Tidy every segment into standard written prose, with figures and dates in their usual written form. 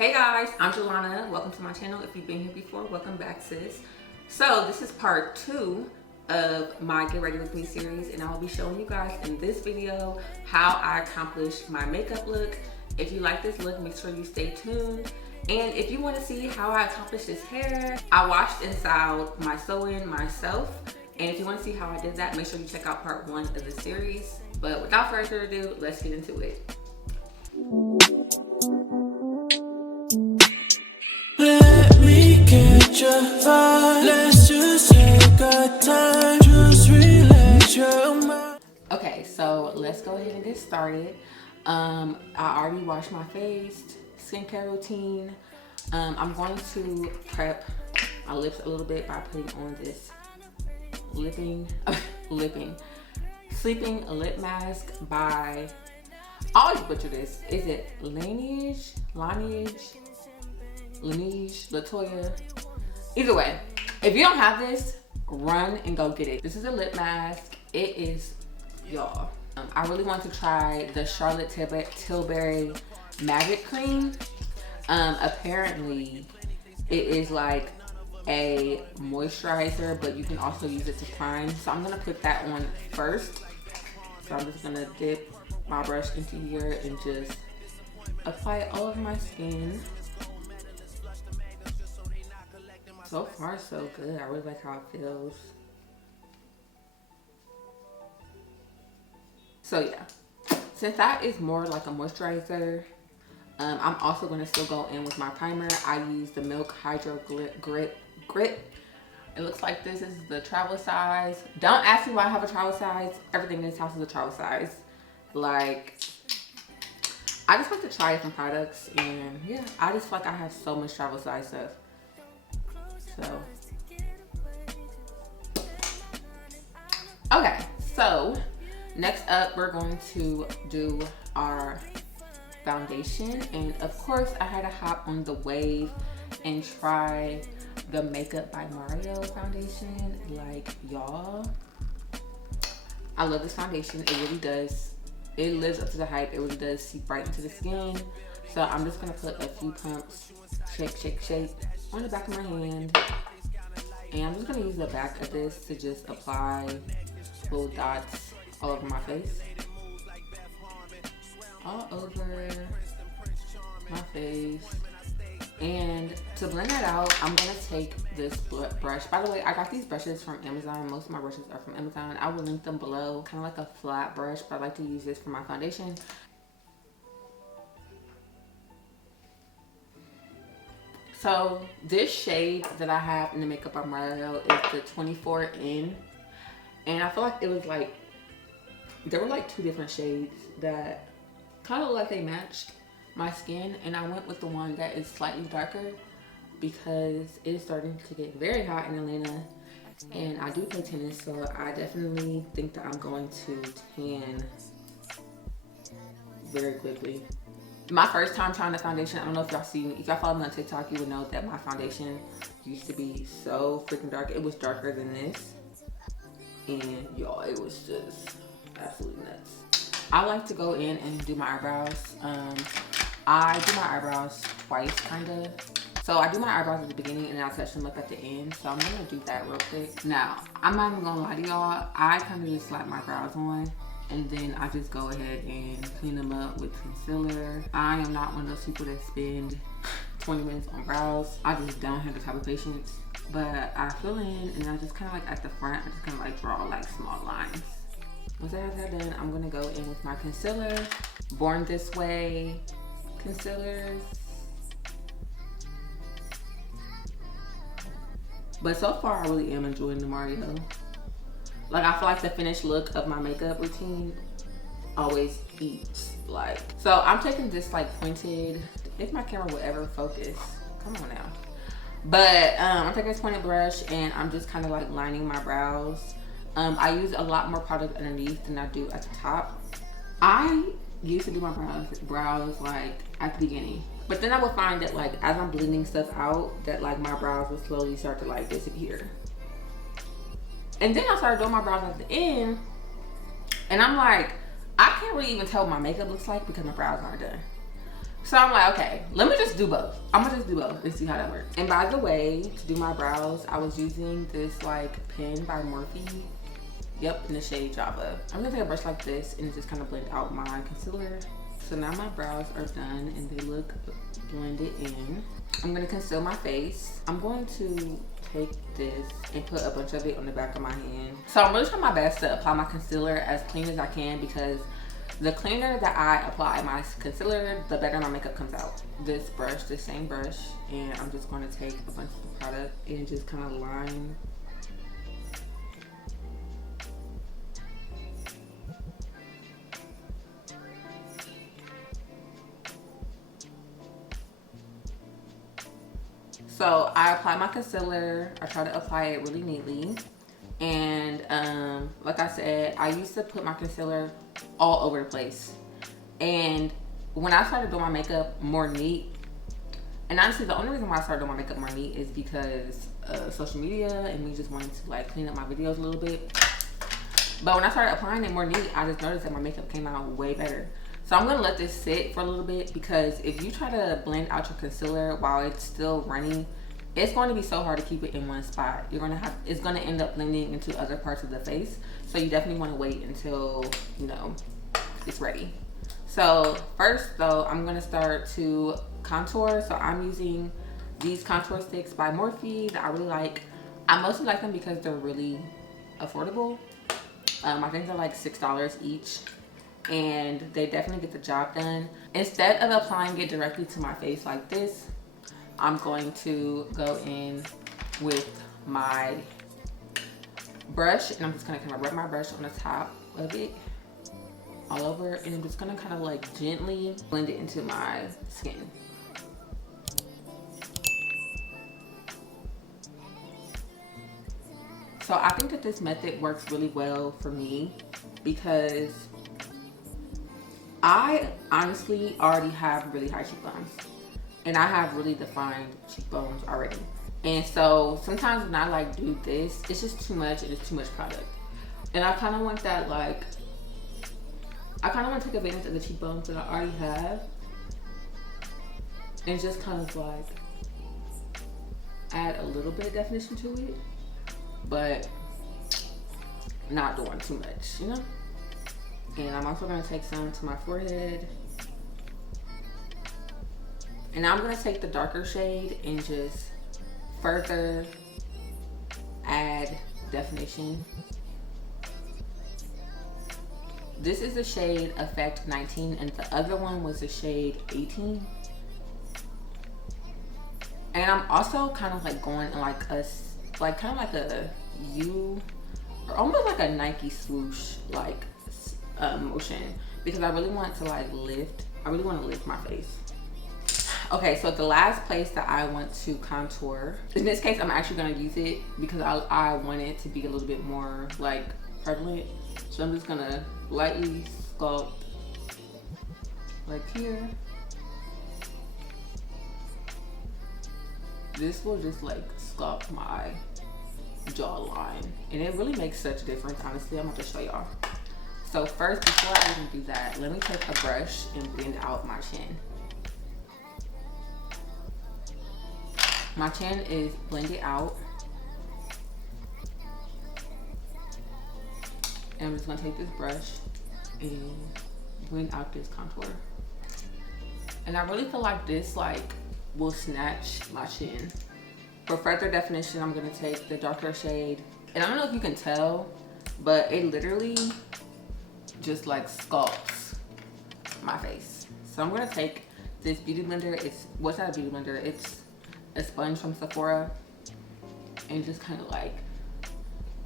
Hey guys, I'm Jelana. Welcome to my channel. If you've been here before, welcome back, sis. So this is part 2 of my Get Ready With Me series, and I will be showing you guys in this video how I accomplished my makeup look. If you like this look, make sure you stay tuned. And if you want to see how I accomplished this hair, I washed and styled my sew-in myself. And if you want to see how I did that, make sure you check out part 1 of the series. But without further ado, let's get into it. Let me get your vibe. Let's just take our time. Just relax your mind. Okay, so let's go ahead and get started. I already washed my face, skincare routine. I'm going to prep my lips a little bit by putting on this sleeping lip mask by, I always butcher this. Is it Laneige, Latoya? Either way, if you don't have this, run and go get it. This is a lip mask. It is, y'all. I really want to try the Charlotte Tilbury Magic Cream. Apparently, it is like a moisturizer, but you can also use it to prime. So I'm gonna put that on first. So I'm just gonna dip my brush into here and just apply it all over my skin. So far, so good. I really like how it feels. So yeah, since that is more like a moisturizer, I'm also going to still go in with my primer. I use the Milk Hydro Grip. It looks like this is the travel size. Don't ask me why I have a travel size. Everything in this house is a travel size. Like, I just like to try different products, and yeah, I just feel like I have so much travel size stuff. So, okay, so next up we're going to do our foundation, and of course I had to hop on the wave and try the Makeup by Mario foundation. Like, y'all, I love this foundation. It really does. It lives up to the hype. It really does seep right into the skin. So I'm just gonna put a few pumps, shake on the back of my hand, and I'm just gonna use the back of this to just apply little dots all over my face, all over my face. And to blend that out, I'm gonna take this brush. By the way, I got these brushes from Amazon. Most of my brushes are from Amazon. I will link them below. Kind of like a flat brush, but I like to use this for my foundation. So this shade that I have in the Makeup by Mario is the 24N. And I feel like it was like, there were like 2 different shades that kind of look like they matched my skin. And I went with the one that is slightly darker because it is starting to get very hot in Atlanta. And I do play tennis, so I definitely think that I'm going to tan very quickly. My first time trying the foundation, I don't know if y'all see me. If y'all follow me on TikTok, you would know that my foundation used to be so freaking dark. It was darker than this. And y'all, it was just absolutely nuts. I like to go in and do my eyebrows. I do my eyebrows twice, kinda. So I do my eyebrows at the beginning and then I touch them up at the end. So I'm gonna do that real quick. Now, I'm not even gonna lie to y'all. I kind of just slap my brows on, and then I just go ahead and clean them up with concealer. I am not one of those people that spend 20 minutes on brows. I just don't have the type of patience. But I fill in, and I just kind of like at the front, I just kind of like draw like small lines. Once I have that done, I'm gonna go in with my concealer. Born This Way concealers. But so far, I really am enjoying the Mario. Like, I feel like the finished look of my makeup routine always eats. Like, so I'm taking this like pointed, if my camera will ever focus, come on now. But I'm taking this pointed brush and I'm just kind of like lining my brows. I use a lot more product underneath than I do at the top. I used to do my brows like at the beginning, but then I would find that like as I'm blending stuff out, that like my brows would slowly start to like disappear. And then I started doing my brows at the end, and I'm like, I can't really even tell what my makeup looks like because my brows aren't done. So I'm like, okay, let me just do both. I'm gonna just do both and see how that works. And by the way, to do my brows, I was using this like pen by Morphe. Yep, in the shade Java. I'm gonna take a brush like this and just kind of blend out my concealer. So now my brows are done and they look blended in. I'm gonna conceal my face. I'm going to take this and put a bunch of it on the back of my hand. So I'm really trying my best to apply my concealer as clean as I can, because the cleaner that I apply my concealer, the better my makeup comes out. This brush, the same brush, and I'm just going to take a bunch of the product and just kind of line. So I apply my concealer. I try to apply it really neatly. And like I said, I used to put my concealer all over the place. And when I started doing my makeup more neat, and honestly the only reason why I started doing my makeup more neat is because of social media and me just wanting to like clean up my videos a little bit. But when I started applying it more neat, I just noticed that my makeup came out way better. So I'm gonna let this sit for a little bit, because if you try to blend out your concealer while it's still runny, it's going to be so hard to keep it in one spot. It's gonna end up blending into other parts of the face. So you definitely wanna wait until, you know, it's ready. So first though, I'm gonna start to contour. So I'm using these contour sticks by Morphe that I really like. I mostly like them because they're really affordable. I think they're like $6 each, and they definitely get the job done. Instead of applying it directly to my face like this, I'm going to go in with my brush, and I'm just gonna kind of rub my brush on the top of it all over, and I'm just gonna kind of like gently blend it into my skin. So I think that this method works really well for me, because I honestly already have really high cheekbones, and I have really defined cheekbones already. And so sometimes when I like do this, it's just too much, and it's too much product. And I kind of want that, like, I kind of want to take advantage of the cheekbones that I already have and just kind of like add a little bit of definition to it, but not doing too much, you know? And I'm also gonna take some to my forehead. And now I'm gonna take the darker shade and just further add definition. This is the shade Effect 19, and the other one was the shade 18. And I'm also kind of like going in like a, like kind of like a U, or almost like a Nike swoosh like motion, because I really want to like lift, I really want to lift my face. Okay, so the last place that I want to contour, in this case I'm actually going to use it because I want it to be a little bit more like prevalent. So I'm just going to lightly sculpt like here. This will just like sculpt my jawline, and it really makes such a difference, honestly. I'm about to show y'all. So first, before I even do that, let me take a brush and blend out my chin. My chin is blended out, and I'm just gonna take this brush and blend out this contour. And I really feel like this like will snatch my chin. For further definition, I'm gonna take the darker shade, and I don't know if you can tell, but it literally just like sculpts my face. So I'm gonna take this beauty blender. It's, what's not a beauty blender, it's a sponge from Sephora, and just kind of like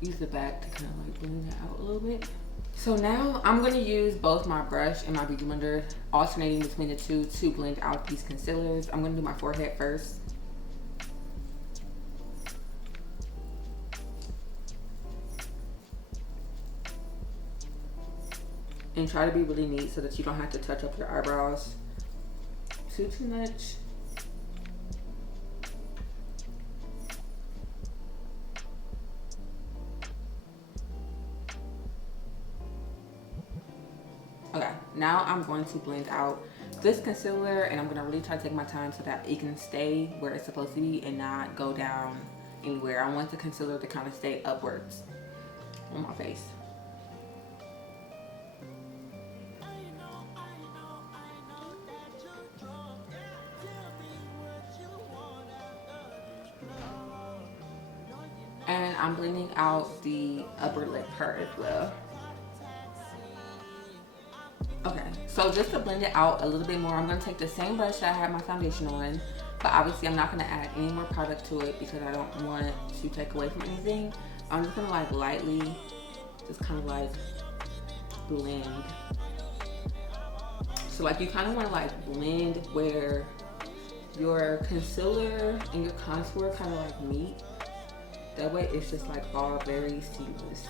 use the back to kind of like blend it out a little bit. So now I'm gonna use both my brush and my beauty blender, alternating between the two to blend out these concealers. I'm gonna do my forehead first. And try to be really neat so that you don't have to touch up your eyebrows too much. Okay, now I'm going to blend out this concealer, and I'm gonna really try to take my time so that it can stay where it's supposed to be and not go down anywhere. I want the concealer to kind of stay upwards on my face. And I'm blending out the upper lip part as well. Okay, so just to blend it out a little bit more, I'm going to take the same brush that I had my foundation on, but obviously I'm not going to add any more product to it because I don't want to take away from anything. I'm just going to like lightly, just kind of like blend. So like you kind of want to like blend where your concealer and your contour kind of like meet. That way it's just like all very seamless.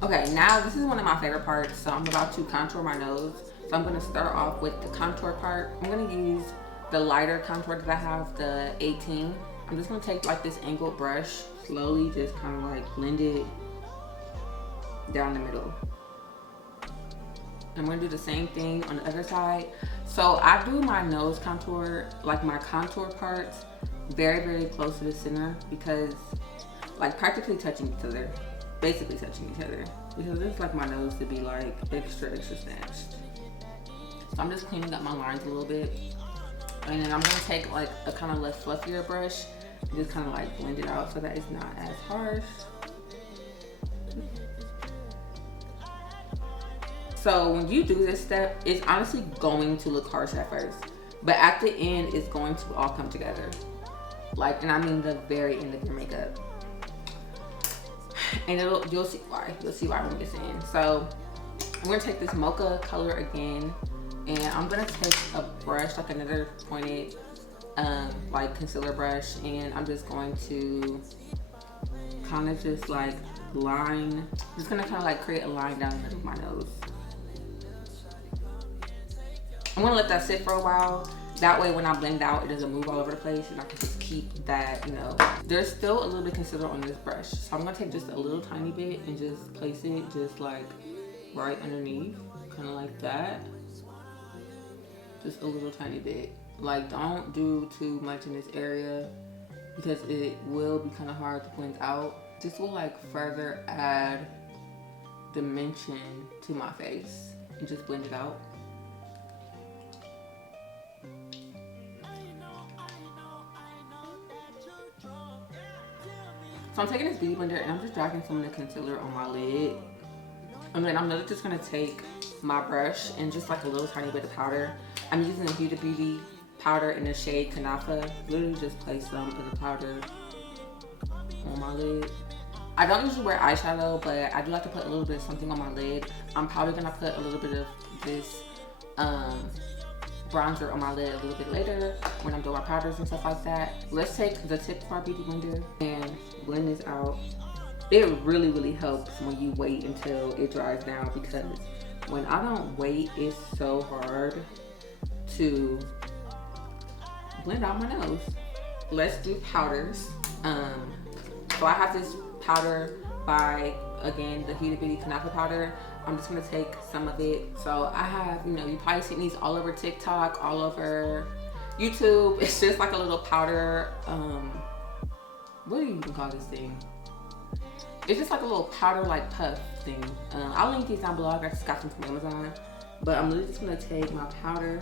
Okay, now this is one of my favorite parts. So I'm about to contour my nose. So I'm gonna start off with the contour part. I'm gonna use the lighter contour that I have, the 18. I'm just gonna take like this angled brush, slowly just kind of like blend it down the middle. I'm gonna do the same thing on the other side. So I do my nose contour, like my contour parts, very, very close to the center because like practically touching each other, basically touching each other, because it's like my nose to be like extra snatched. So I'm just cleaning up my lines a little bit. And then I'm gonna take like a kind of less fluffier brush and just kind of like blend it out so that it's not as harsh. So when you do this step, it's honestly going to look harsh at first, but at the end, it's going to all come together. Like, and I mean the very end of your makeup. And you'll see why. You'll see why when we get in. So I'm gonna take this mocha color again, and I'm gonna take a brush, like another pointed, like concealer brush, and I'm just going to kind of just like line. I'm just gonna kind of like create a line down the middle of my nose. I'm gonna let that sit for a while. That way when I blend out, it doesn't move all over the place and I can just keep that, you know. There's still a little bit of concealer on this brush. So I'm gonna take just a little tiny bit and just place it just like right underneath, kind of like that. Just a little tiny bit. Like don't do too much in this area because it will be kind of hard to blend out. This will like further add dimension to my face and just blend it out. So I'm taking this beauty blender and I'm just dragging some of the concealer on my lid. And then I'm just gonna take my brush and just like a little tiny bit of powder. I'm using the Huda Beauty powder in the shade Kanafa. Literally just place some of the powder on my lid. I don't usually wear eyeshadow, but I do like to put a little bit of something on my lid. I'm probably gonna put a little bit of this bronzer on my lid a little bit later when I'm doing my powders and stuff like that. Let's take the tip of our beauty blender and blend this out. It really, really helps when you wait until it dries down, because when I don't wait, it's so hard to blend out my nose. Let's do powders. So I have this powder by, again, the Huda Beauty Kanafa powder. I'm just gonna take some of it. So I have, you know, you probably seen these all over TikTok, all over YouTube. It's just like a little powder, what do you even call this thing? It's just like a little powder like puff thing. I'll link these down below. I just got them from Amazon. But I'm literally just gonna take my powder,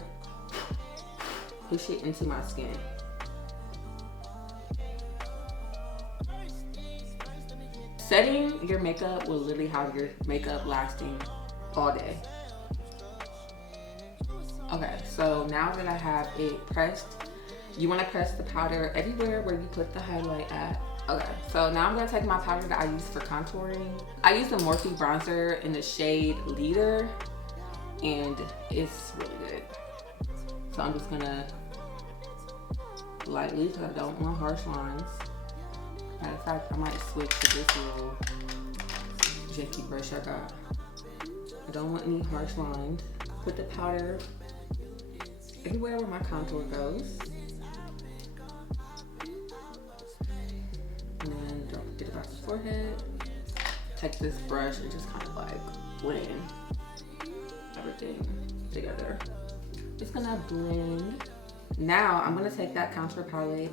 push it into my skin. Setting your makeup will literally have your makeup lasting all day. Okay, so now that I have it pressed, you want to press the powder everywhere where you put the highlight at. Okay, so now I'm going to take my powder that I use for contouring. I use the Morphe bronzer in the shade Leader, and it's really good. So I'm just going to lightly, because I don't want harsh lines. Matter of fact, I might switch to this little janky brush I got. I don't want any harsh lines. Put the powder everywhere where my contour goes. And then don't forget about the forehead. take this brush and just kind of like blend everything together. Just gonna blend. Now I'm gonna take that contour palette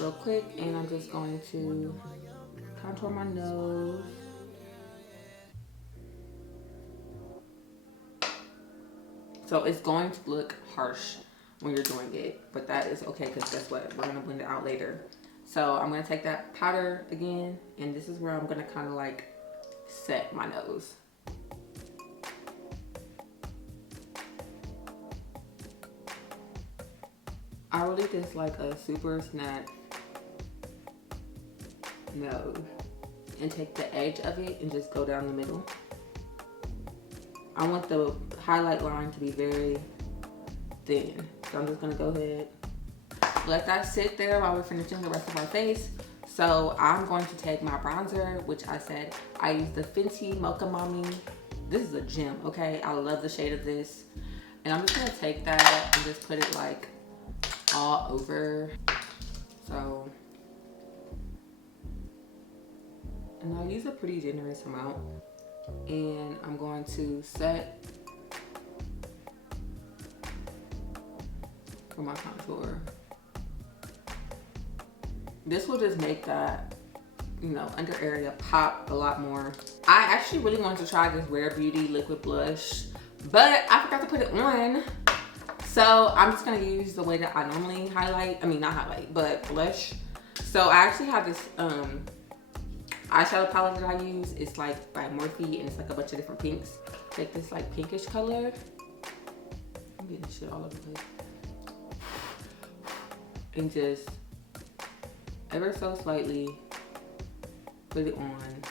real quick and I'm just going to contour my nose. So it's going to look harsh when you're doing it, but that is okay because guess what? We're gonna blend it out later. So I'm gonna take that powder again, and this is where I'm gonna kind of like set my nose. I really just like a super snap nose and take the edge of it and just go down the middle. I want the highlight line to be very thin. So I'm just gonna go ahead, let that sit there while we're finishing the rest of our face. So I'm going to take my bronzer, which I said I use the Fenty Mocha Mommy. This is a gem, okay? I love the shade of this. And I'm just gonna take that and just put it like all over. So, and I'll use a pretty generous amount. And I'm going to set for my contour. This will just make that, you know, under area pop a lot more. I actually really wanted to try this Rare Beauty liquid blush, but I forgot to put it on. So I'm just gonna use the way that I normally highlight. I mean, not highlight, but blush. So I actually have this eyeshadow palette that I use. It's like by Morphe and it's like a bunch of different pinks. Take this like pinkish color. I'm getting shit all over the place. And just ever so slightly put it on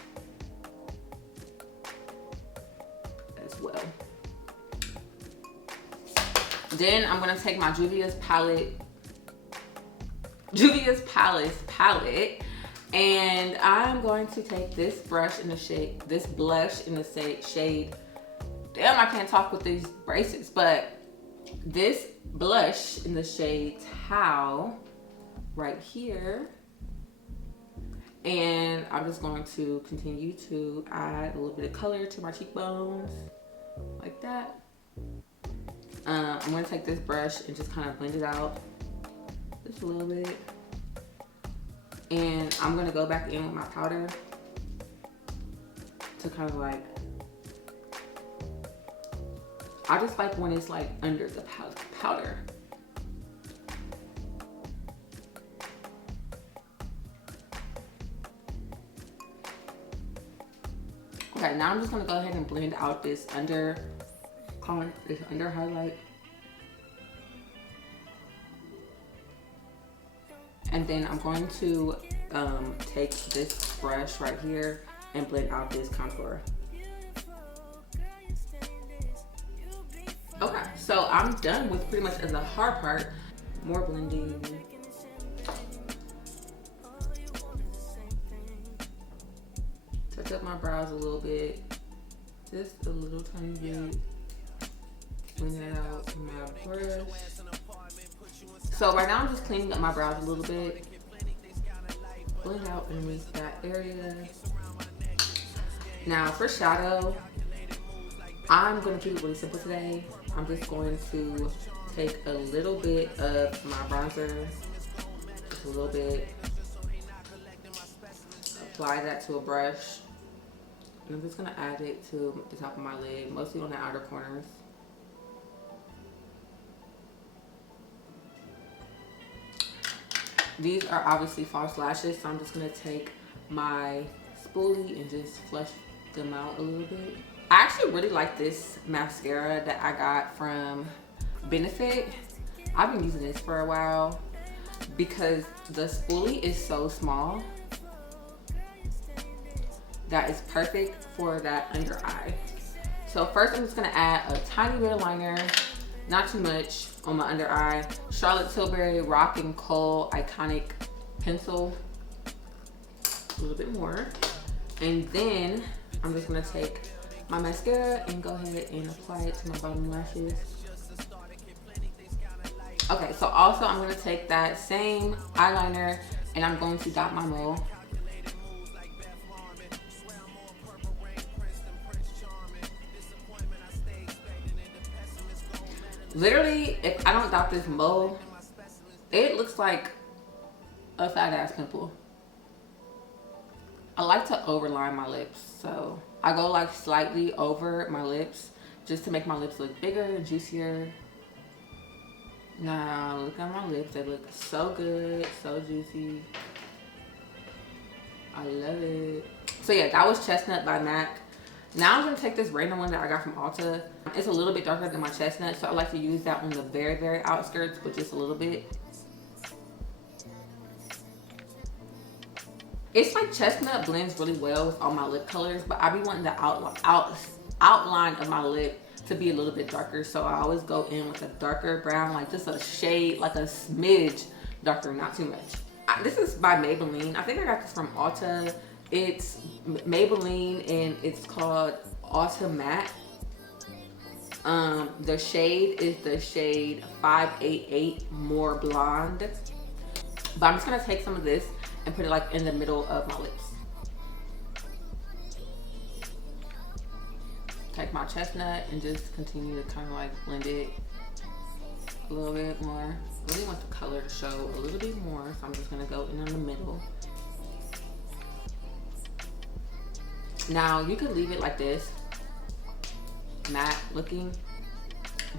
as well. Then I'm gonna take my Juvia's Palace palette, and I'm going to take this brush in the shade, this blush in the shade. Damn, I can't talk with these braces, but this blush in the shade Tau right here. And I'm just going to continue to add a little bit of color to my cheekbones, like that. I'm gonna take this brush and just kind of blend it out just a little bit. And I'm gonna go back in with my powder to kind of like, I just like when it's like under the powder. Okay, now I'm just gonna go ahead and blend out this under highlight. And then I'm going to take this brush right here and blend out this contour. Okay, so I'm done with pretty much the hard part. More blending. Touch up my brows a little bit. Just a little tiny bit. Blend that out with my brush. So right now I'm just cleaning up my brows a little bit. Blend out underneath that area. Now for shadow, I'm gonna keep it really simple today. I'm just going to take a little bit of my bronzer, just a little bit, apply that to a brush, and I'm just gonna add it to the top of my lid, mostly on the outer corners. These are obviously false lashes, so I'm just gonna take my spoolie and just flush them out a little bit. I actually really like this mascara that I got from Benefit. I've been using this for a while because the spoolie is so small that is perfect for that under eye. So first I'm just gonna add a tiny bit of liner, not too much, on my under eye. Charlotte Tilbury Rock and Kohl Iconic Pencil, a little bit more. And then I'm just gonna take my mascara and go ahead and apply it to my bottom lashes. Okay, so also I'm gonna take that same eyeliner and I'm going to dot my mole. Literally, if I don't adopt this mole, it looks like a fat ass pimple. I like to overline my lips, so I go like slightly over my lips just to make my lips look bigger and juicier. Now look at my lips, they look so good, so juicy. I love it. So yeah, that was Chestnut by MAC. Now I'm gonna take this random one that I got from Ulta. It's a little bit darker than my chestnut, so I like to use that on the very, very outskirts, but just a little bit. It's like chestnut blends really well with all my lip colors, but I be wanting the outline of my lip to be a little bit darker, so I always go in with a darker brown, like just a shade, like a smidge darker, not too much. This is by Maybelline. I think I got this from Ulta. It's Maybelline and it's called Ulta Matte. The shade is the shade 588 More Blonde. But I'm just gonna take some of this and put it like in the middle of my lips. Take my chestnut and just continue to kind of like blend it a little bit more. I really want the color to show a little bit more, so I'm just gonna go in the middle. Now you could leave it like this, matte looking,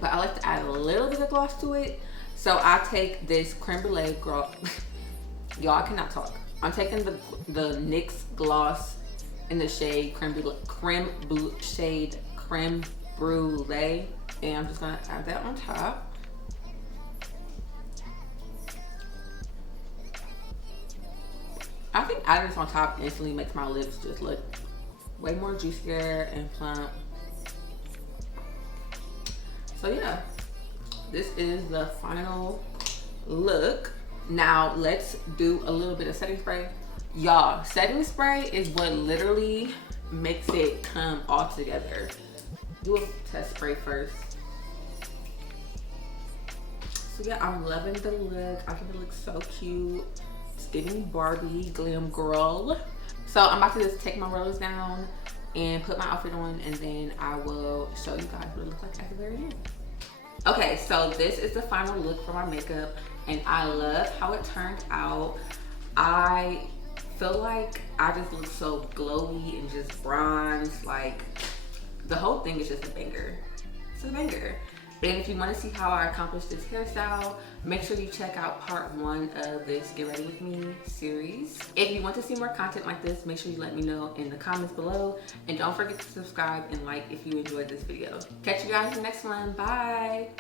but I like to add a little bit of gloss to it. So I take this creme brulee gloss. Y'all, I cannot talk. I'm taking the NYX gloss in the shade creme brulee, and I'm just gonna add that on top. I think adding this on top instantly makes my lips just look way more juicier and plump. So yeah, this is the final look. Now let's do a little bit of setting spray. Y'all, setting spray is what literally makes it come all together. Do a test spray first. So yeah, I'm loving the look. I think it looks so cute. It's giving Barbie glam girl. So I'm about to just take my rollers down and put my outfit on, and then I will show you guys what it looks like at the very end. Okay, so this is the final look for my makeup, and I love how it turned out. I feel like I just look so glowy and just bronze. Like, the whole thing is just a banger. It's a banger. And if you want to see how I accomplished this hairstyle, make sure you check out part 1 of this Get Ready With Me series. If you want to see more content like this, make sure you let me know in the comments below. And don't forget to subscribe and like if you enjoyed this video. Catch you guys in the next one. Bye.